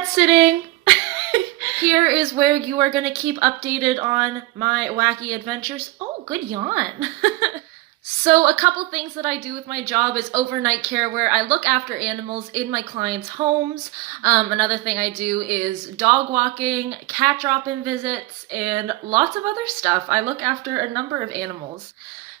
pet sitting. Here is where you are going to keep updated on my wacky adventures. Oh, good yawn. So a couple things that I do with my job is overnight care, where I look after animals in my clients' homes. Another thing I do is dog walking, cat drop-in visits, and lots of other stuff. I look after a number of animals.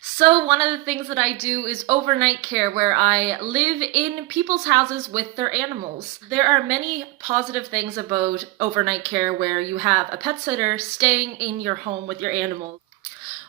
So one of the things that I do is overnight care, where I live in people's houses with their animals. There are many positive things about overnight care, where you have a pet sitter staying in your home with your animals.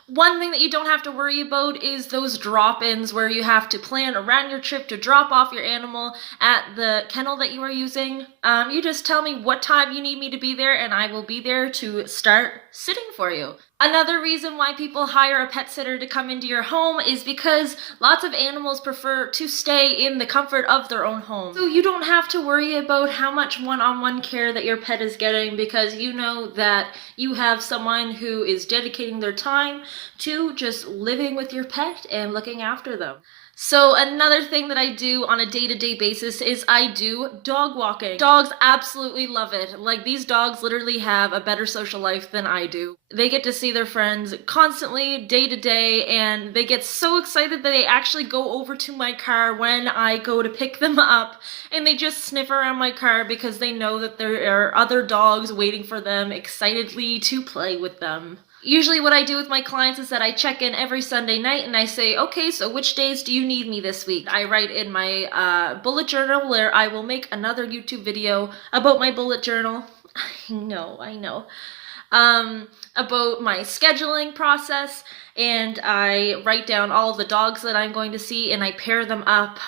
One thing that you don't have to worry about is those drop-ins, where you have to plan around your trip to drop off your animal at the kennel that you are using. You just tell me what time you need me to be there and I will be there to start sitting for you. Another reason why people hire a pet sitter to come into your home is because lots of animals prefer to stay in the comfort of their own home. So you don't have to worry about how much one-on-one care that your pet is getting, because you know that you have someone who is dedicating their time to just living with your pet and looking after them. So another thing that I do on a day-to-day basis is I do dog walking. Dogs absolutely love it. Like, these dogs literally have a better social life than I do. They get to see their friends constantly, day to day, and they get so excited that they actually go over to my car when I go to pick them up, and they just sniff around my car because they know that there are other dogs waiting for them excitedly to play with them. Usually what I do with my clients is that I check in every Sunday night and I say, okay, so which days do you need me this week? I write in my bullet journal, where I will make another YouTube video about my bullet journal. I know. About my scheduling process, and I write down all of the dogs that I'm going to see, and I pair them up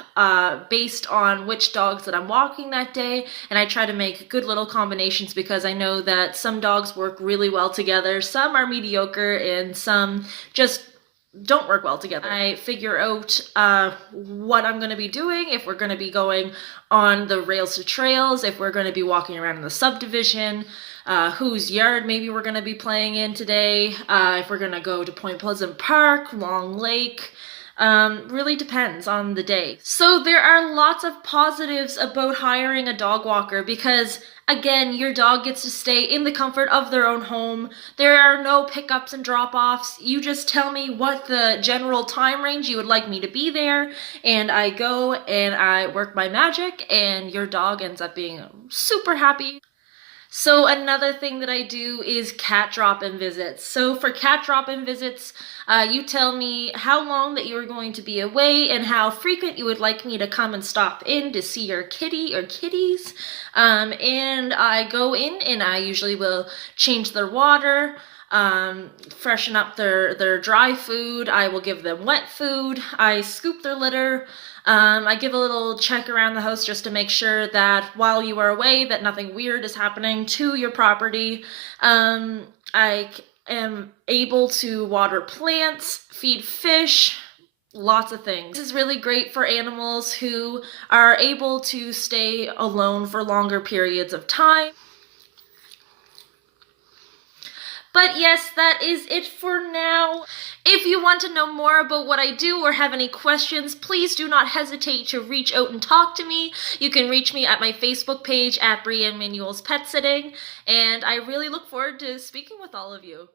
based on which dogs that I'm walking that day, and I try to make good little combinations, because I know that some dogs work really well together, some are mediocre, and some just don't work well together. I figure out what I'm going to be doing, if we're going to be going on the rails to trails, if we're going to be walking around in the subdivision, whose yard maybe we're going to be playing in today, if we're going to go to Point Pleasant Park, Long Lake. Really depends on the day. So there are lots of positives about hiring a dog walker, because again, your dog gets to stay in the comfort of their own home. There are no pickups and drop-offs. You just tell me what the general time range you would like me to be there, and I go and I work my magic, and your dog ends up being super happy. So another thing that I do is cat drop-in visits. So for cat drop-in visits, you tell me how long that you are going to be away and how frequent you would like me to come and stop in to see your kitty or kitties. And I go in and I usually will change their water, freshen up their dry food. I will give them wet food. I scoop their litter. I give a little check around the house just to make sure that while you are away that nothing weird is happening to your property. I am able to water plants, feed fish, lots of things. This is really great for animals who are able to stay alone for longer periods of time. But yes, that is it for now. If you want to know more about what I do or have any questions, please do not hesitate to reach out and talk to me. You can reach me at my Facebook page at Brianne Manuel's Pet Sitting, and I really look forward to speaking with all of you.